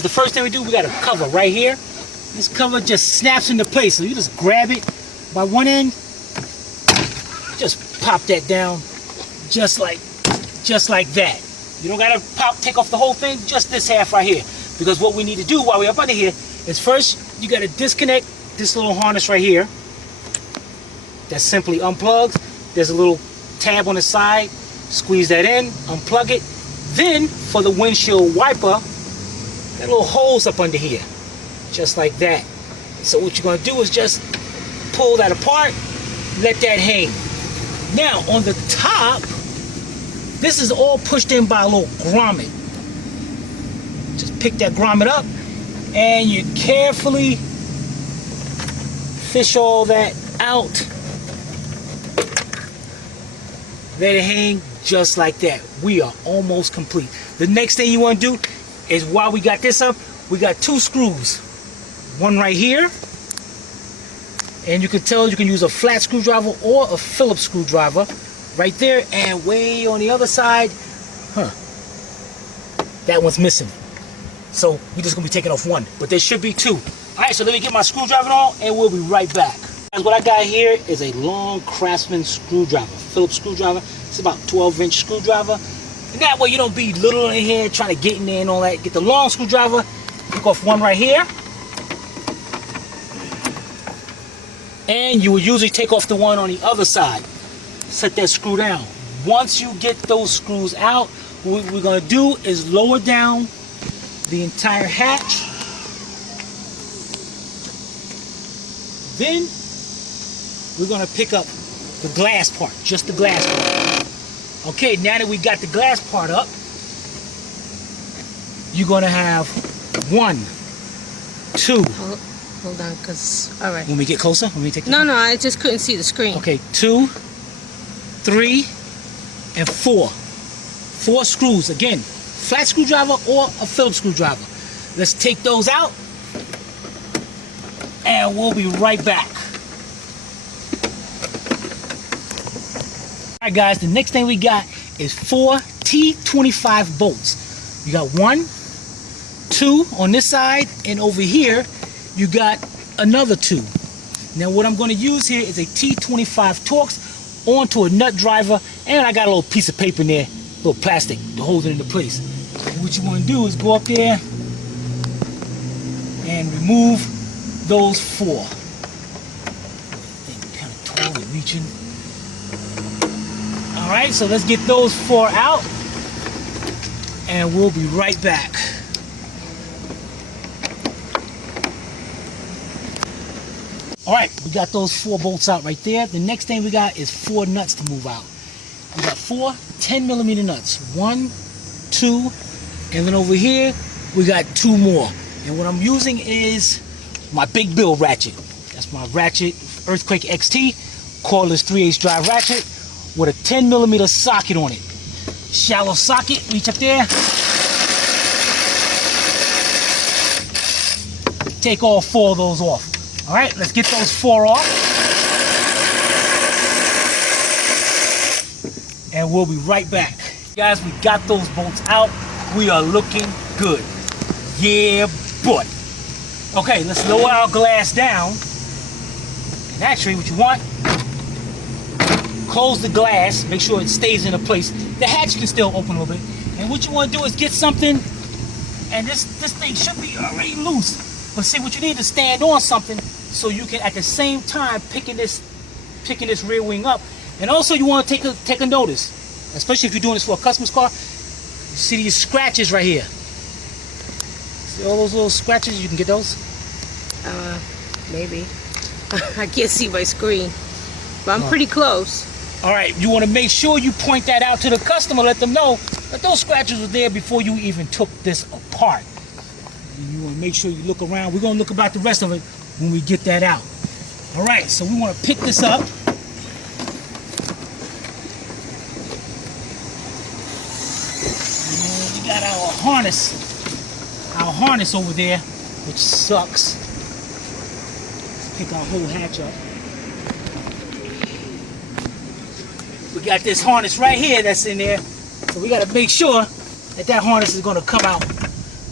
guys, the first thing we do, we got a cover right here. This cover just snaps into place. So you just grab it by one end, just pop that down just like that. You don't gotta take off the whole thing, just this half right here. Because what we need to do while we're up under here is first, you gotta disconnect this little harness right here. That simply unplugs. There's a little tab on the side. Squeeze that in, unplug it. Then, for the windshield wiper, that little holes up under here. Just like that. So what you're gonna do is just pull that apart, let that hang. Now, on the top, this is all pushed in by a little grommet. Just pick that grommet up, and you carefully fish all that out. Let it hang just like that. We are almost complete. The next thing you want to do is, while we got this up, we got two screws. One right here, and you can tell you can use a flat screwdriver or a Phillips screwdriver right there, and way on the other side, that one's missing. So we're just gonna be taking off one, but there should be two. All right, so let me get my screwdriver on, and we'll be right back. Guys, what I got here is a long Craftsman screwdriver, Phillips screwdriver. It's about 12-inch screwdriver. And that way you don't be little in here trying to get in there and all that. Get the long screwdriver, pick off one right here. And you would usually take off the one on the other side. Set that screw down. Once you get those screws out, what we're gonna do is lower down the entire hatch. Then we're gonna pick up the glass part, just the glass part. Okay, now that we got the glass part up, you're gonna have 1, 2. Hold on, because, all right. When we get closer, let me take this. No, I just couldn't see the screen. Okay, 2, 3, and 4. 4 screws. Again, flat screwdriver or a Phillips screwdriver. Let's take those out, and we'll be right back. All right, guys, the next thing we got is 4 T25 bolts. You got 1, 2 on this side, and over here, you got another 2. Now what I'm going to use here is a T25 Torx onto a nut driver, and I got a little piece of paper in there, a little plastic to hold it into place. And what you want to do is go up there and remove those 4. Thing kind of tall and reaching. All right, so let's get those 4 out, and we'll be right back. All right, we got those 4 bolts out right there. The next thing we got is 4 nuts to move out. We got 4 10mm nuts. 1, 2, and then over here, we got 2 more. And what I'm using is my Big Bill ratchet. That's my ratchet, Earthquake XT, cordless 3/8 drive ratchet with a 10mm socket on it. Shallow socket, reach up there. Take all 4 of those off. All right, let's get those 4 off. And we'll be right back. Guys, we got those bolts out. We are looking good. Yeah, boy. Okay, let's lower our glass down. And actually, what you want, close the glass, make sure it stays in a place. The hatch can still open a little bit. And what you want to do is get something, and this thing should be already loose. But see, what you need to stand on something so you can at the same time picking this rear wing up. And also you want to take a notice, especially if you're doing this for a customer's car. You see these scratches right here. See all those little scratches? You can get those? Maybe. I can't see my screen, but I'm pretty close. All right, you want to make sure you point that out to the customer, let them know that those scratches were there before you even took this apart. You want to make sure you look around. We're going to look about the rest of it when we get that out. All right, so we want to pick this up. And we got our harness over there, which sucks. Let's pick our whole hatch up. We got this harness right here that's in there. So we got to make sure that harness is going to come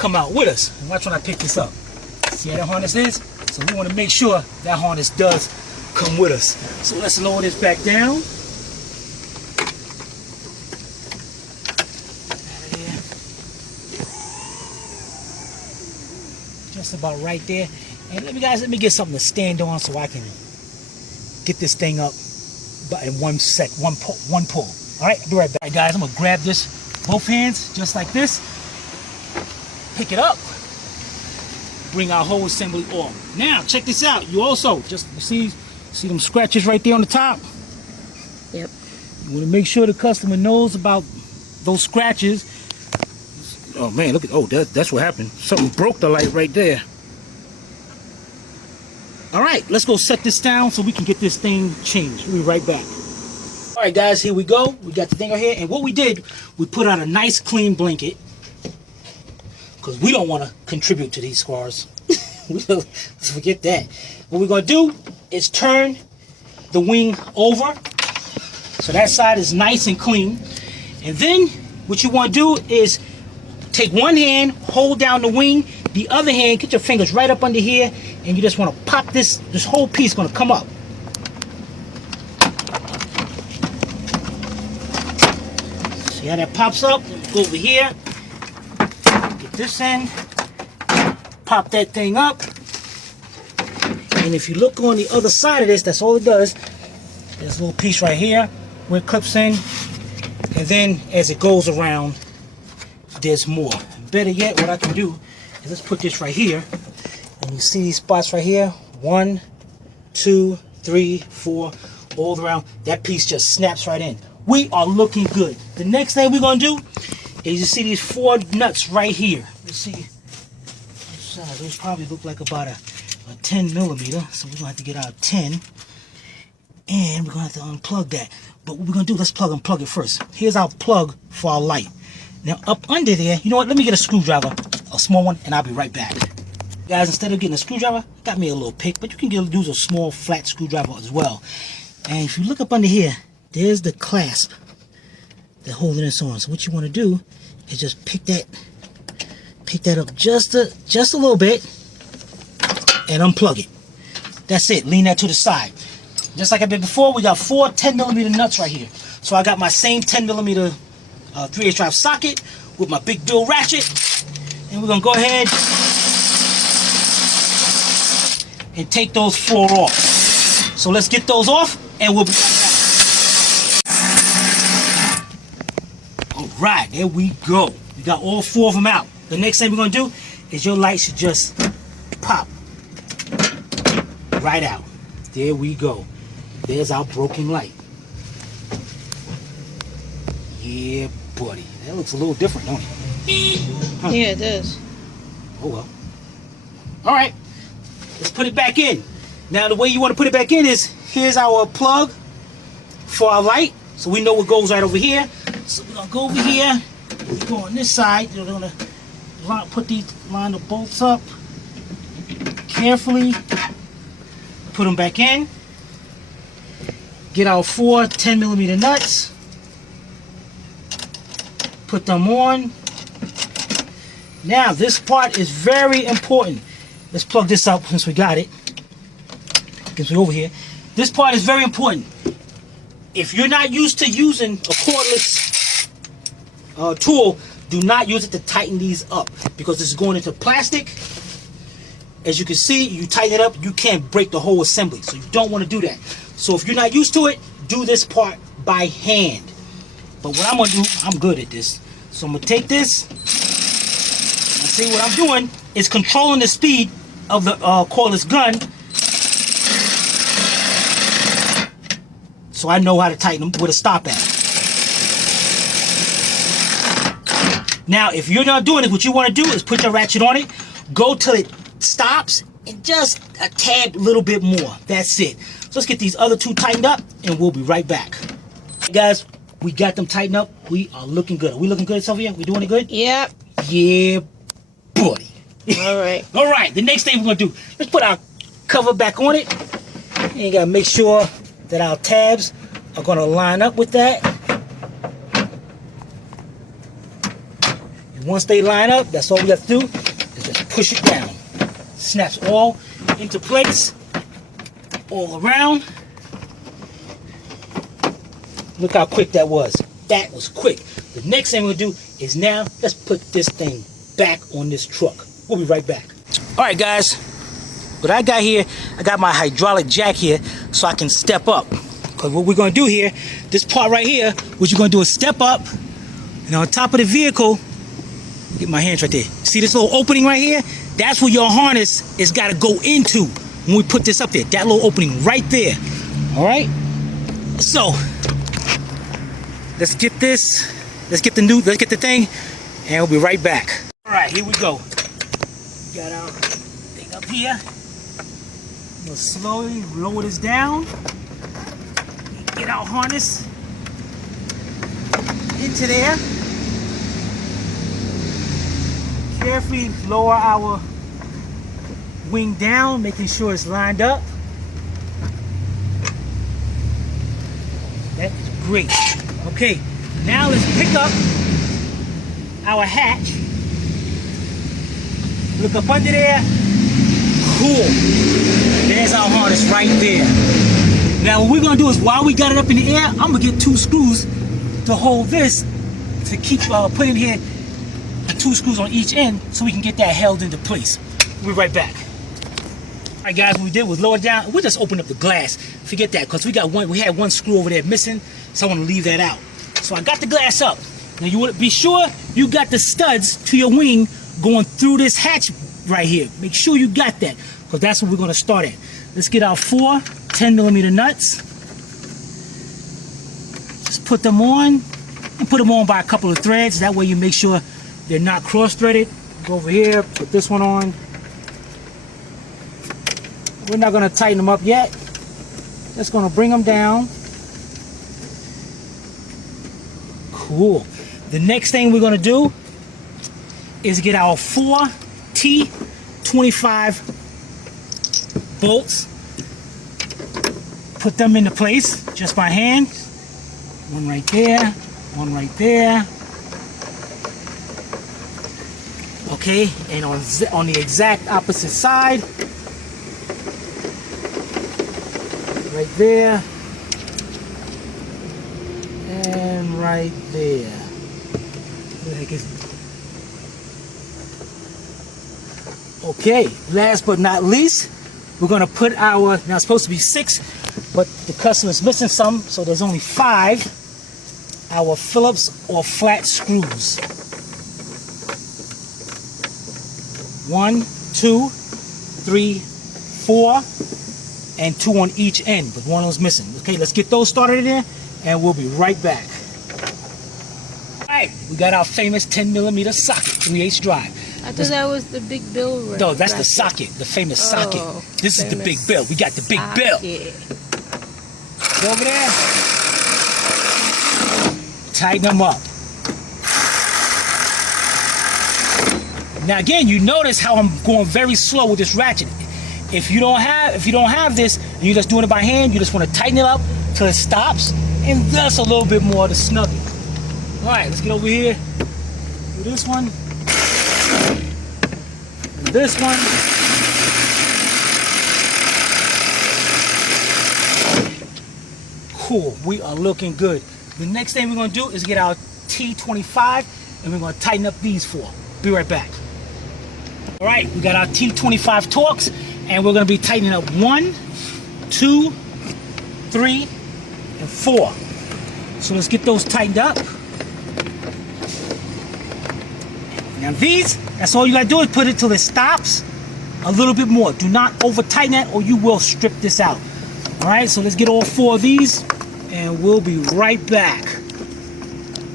come out with us. And watch when I pick this up. See how that harness is? So we want to make sure that harness does come with us. So let's lower this back down. Just about right there. And let me get something to stand on so I can get this thing up in one pull. All right, I'll be right back. All right, guys, I'm gonna grab this both hands just like this, pick it up, bring our whole assembly off. Now check this out. You also you see them scratches right there on the top. Yep. You want to make sure the customer knows about those scratches. Oh man, look at that's what happened. Something broke the light right there. All right, let's go set this down so we can get this thing changed. We'll be right back. All right, guys, here we go. We got the thing right here, and what we did, we put out a nice clean blanket because we don't want to contribute to these scars. We don't forget that. What we're gonna do is turn the wing over so that side is nice and clean, and then what you want to do is take one hand, hold down the wing, the other hand, get your fingers right up under here, and you just want to pop this whole piece going to come up. See how that pops up? Go over here, get this end, pop that thing up, and if you look on the other side of this, that's all it does. There's a little piece right here where it clips in, and then as it goes around, there's more. Better yet, what I can do is let's put this right here, and you see these spots right here, 1, 2, 3, 4, all around. That piece just snaps right in. We are looking good. The next thing we're gonna do is you see these 4 nuts right here. Let's see, those probably look like about a 10 millimeter, so we're gonna have to get our 10, and we're gonna have to unplug that. But what we're gonna do, let's unplug it first. Here's our plug for our light. Now up under there, you know what, let me get a screwdriver, a small one, and I'll be right back. Guys, instead of getting a screwdriver, I got me a little pick, but you can use a small flat screwdriver as well. And if you look up under here, there's the clasp that's holding this on. So what you want to do is just pick that up just a little bit and unplug it. That's it, lean that to the side. Just like I did before, we got 4 10 millimeter nuts right here. So I got my same 10 millimeter 3/8 drive socket with my big bill ratchet, and we're gonna go ahead and take those 4 off. So let's get those off, and we'll be right back. All right, there we go. We got all 4 of them out. The next thing we're gonna do is your light should just pop right out. There we go. There's our broken light. Yeah, buddy. That looks a little different, don't it? Huh. Yeah, it does. Oh well. All right, let's put it back in. Now the way you want to put it back in is, here's our plug for our light, so we know what goes right over here. So we're gonna go over here, we go on this side, we're gonna line the bolts up carefully, put them back in, get our 4 10 millimeter nuts, put them on. Now this part is very important. Let's plug this up since we got it. Since we're over here. This part is very important. If you're not used to using a cordless tool, do not use it to tighten these up, because this is going into plastic. As you can see, you tighten it up, you can't break the whole assembly. So you don't want to do that. So if you're not used to it, do this part by hand. But what I'm going to do, I'm good at this. So I'm going to take this, and see what I'm doing is controlling the speed of the cordless gun, so I know how to tighten them with a stop at. Now, if you're not doing it, what you want to do is put your ratchet on it, go till it stops, and just a tad little bit more. That's it. So let's get these other 2 tightened up, and we'll be right back. Hey guys, we got them tightened up. We are looking good. Are we looking good, Sylvia? We doing it good? Yep. Yeah, buddy. All right. All right, the next thing we're going to do, let's put our cover back on it. And you got to make sure that our tabs are going to line up with that. Once they line up, that's all we got to do is just push it down. Snaps all into place, all around. Look how quick that was. That was quick. The next thing we'll do is now let's put this thing back on this truck. We'll be right back. All right, guys. What I got here, I got my hydraulic jack here so I can step up. Because what we're going to do here, this part right here, what you're going to do is step up, and on top of the vehicle, get my hands right there. See this little opening right here? That's where your harness is got to go into when we put this up there. That little opening right there. All right? So, let's get this, let's get the thing, and we'll be right back. All right, here we go. Got our thing up here. We'll slowly lower this down. Get our harness into there. Carefully lower our wing down, making sure it's lined up. That is great. Okay, now let's pick up our hatch. Look up under there. Cool. There's our harness right there. Now what we're gonna do is, while we got it up in the air, I'm gonna get 2 screws to hold this, to keep putting here 2 screws on each end so we can get that held into place. We'll be right back. All right, guys, what we did was lower it down. We just opened up the glass. Forget that, because we had one screw over there missing, so I want to leave that out. So I got the glass up. Now you want to be sure you got the studs to your wing going through this hatch right here. Make sure you got that, because that's what we're going to start at. Let's get our 4 10mm nuts. Just put them on, and put them on by a couple of threads. That way you make sure they're not cross-threaded. Go over here, put this one on. We're not going to tighten them up yet. Just going to bring them down. Cool. The next thing we're going to do is get our 4 T25 bolts. Put them into place just by hand. One right there, one right there. Okay, and on the exact opposite side, right there, and right there. What the heck is it? Okay, last but not least, we're gonna put our, now it's supposed to be 6, but the customer's missing some, so there's only 5, our Phillips or flat screws. 1, 2, 3, 4, and 2 on each end, but one of those missing. Okay, let's get those started in there, and we'll be right back. All right, we got our famous 10mm socket, 3/8 drive. I thought that was the big bill. No, that's the socket, the famous socket. This is the big bill. We got the big bill. Go over there. Tighten them up. Now again, you notice how I'm going very slow with this ratchet. If you don't have this, and you're just doing it by hand, you just want to tighten it up till it stops, and just a little bit more to snug it. All right, let's get over here. Do this one. And this one. Cool, we are looking good. The next thing we're gonna do is get our T25, and we're gonna tighten up these 4. Be right back. All right, we got our T25 Torx, and we're gonna be tightening up 1, 2, 3, and 4. So let's get those tightened up. Now these, that's all you gotta do is put it till it stops a little bit more. Do not over tighten that or you will strip this out. All right, so let's get all 4 of these and we'll be right back.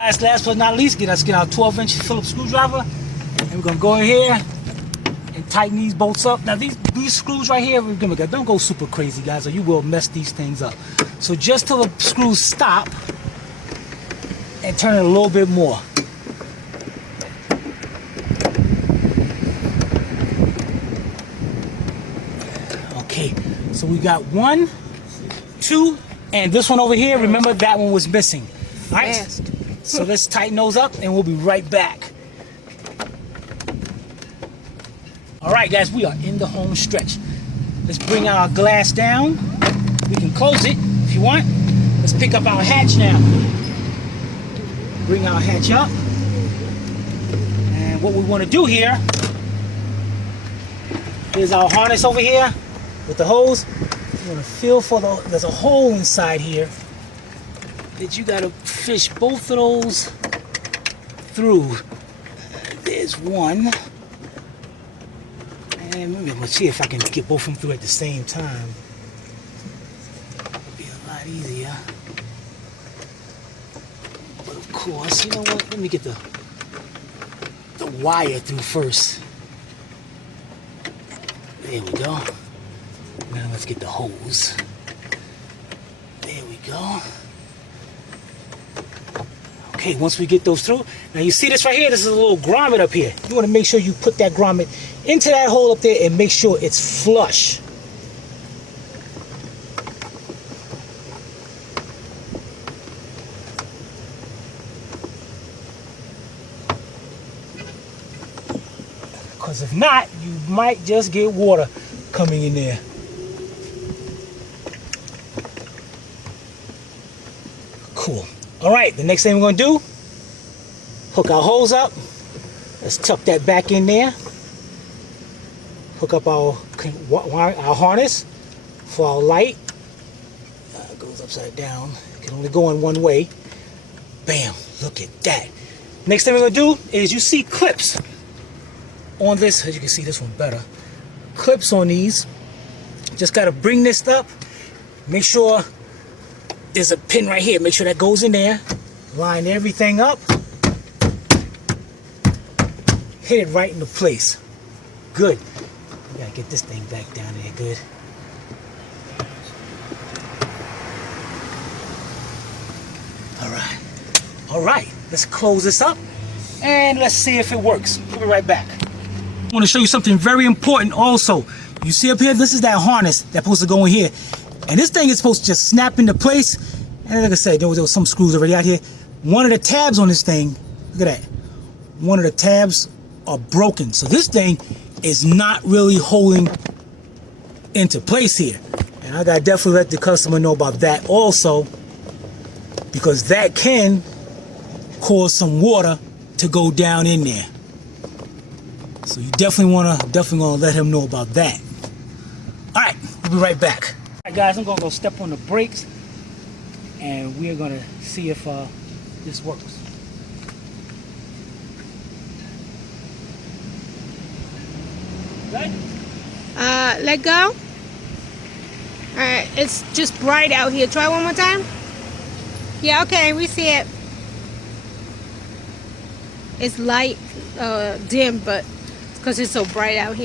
Last but not least, let's get our 12-inch Phillips screwdriver, and we're gonna go in here and tighten these bolts up. Now these screws right here, don't go super crazy, guys, or you will mess these things up. So just till the screws stop and turn it a little bit more. Okay, so we got 1, 2, and this one over here, remember that one was missing. All right, so let's tighten those up and we'll be right back. All right, guys, we are in the home stretch. Let's bring our glass down. We can close it if you want. Let's pick up our hatch now. Bring our hatch up. And what we want to do here is our harness over here with the hose. You want to feel for there's a hole inside here that you got to fish both of those through. There's one. And maybe I'm going to see if I can get both of them through at the same time. It'll be a lot easier. But of course, you know what? Let me get the wire through first. There we go. Now let's get the hose. There we go. Okay, once we get those through, now you see this right here, this is a little grommet up here. You want to make sure you put that grommet into that hole up there and make sure it's flush. Because if not, you might just get water coming in there. Cool. All right, the next thing we're going to do, hook our hose up. Let's tuck that back in there. Hook up our harness for our light. It goes upside down. It can only go in one way. Bam, look at that. Next thing we're going to do is you see clips on this. As you can see this one better. Clips on these. Just got to bring this up. Make sure there's a pin right here. Make sure that goes in there. Line everything up. Hit it right into place. Good. We gotta get this thing back down there good. Alright. Alright. Let's close this up and let's see if it works. We'll be right back. I want to show you something very important also. You see up here, this is that harness that's supposed to go in here. And this thing is supposed to just snap into place. And like I said, there was some screws already out here. One of the tabs on this thing, look at that. One of the tabs are broken. So this thing is not really holding into place here. And I gotta definitely let the customer know about that also, because that can cause some water to go down in there. So you definitely wanna let him know about that. All right, we'll be right back. All right, guys, I'm gonna go step on the brakes, and we're gonna see if this works. Good? Let go. Alright, it's just bright out here. Try one more time. Yeah, okay, we see it. It's light, dim, but it's because it's so bright out here.